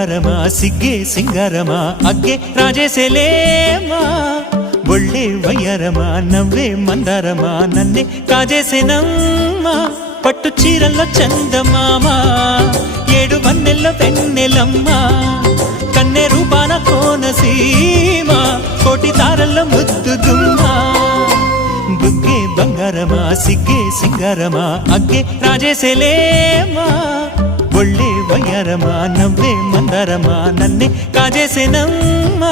బంగారమా సిగ్గే సింగారమా అగ్గే రాజేసేలేమా ఒళ్ళే వయ్యారమా నవ్వే మందారమా నన్నే కాజేసేనమ్మా పట్టు చీరల్లో చందమామా ఏడు వన్నెల్లో వెన్నెలమ్మా కన్నె రూపాన కోనసీమ కోటి తారల్లో ముద్దుదుమ్మా బుగ్గే బంగారమా సిగ్గే సింగారమా అగ్గే రాజేసేలేమా ఒళ్ళే వయ్యారమా నవ్వే మందారమా నన్నే కాజేసేనమ్మా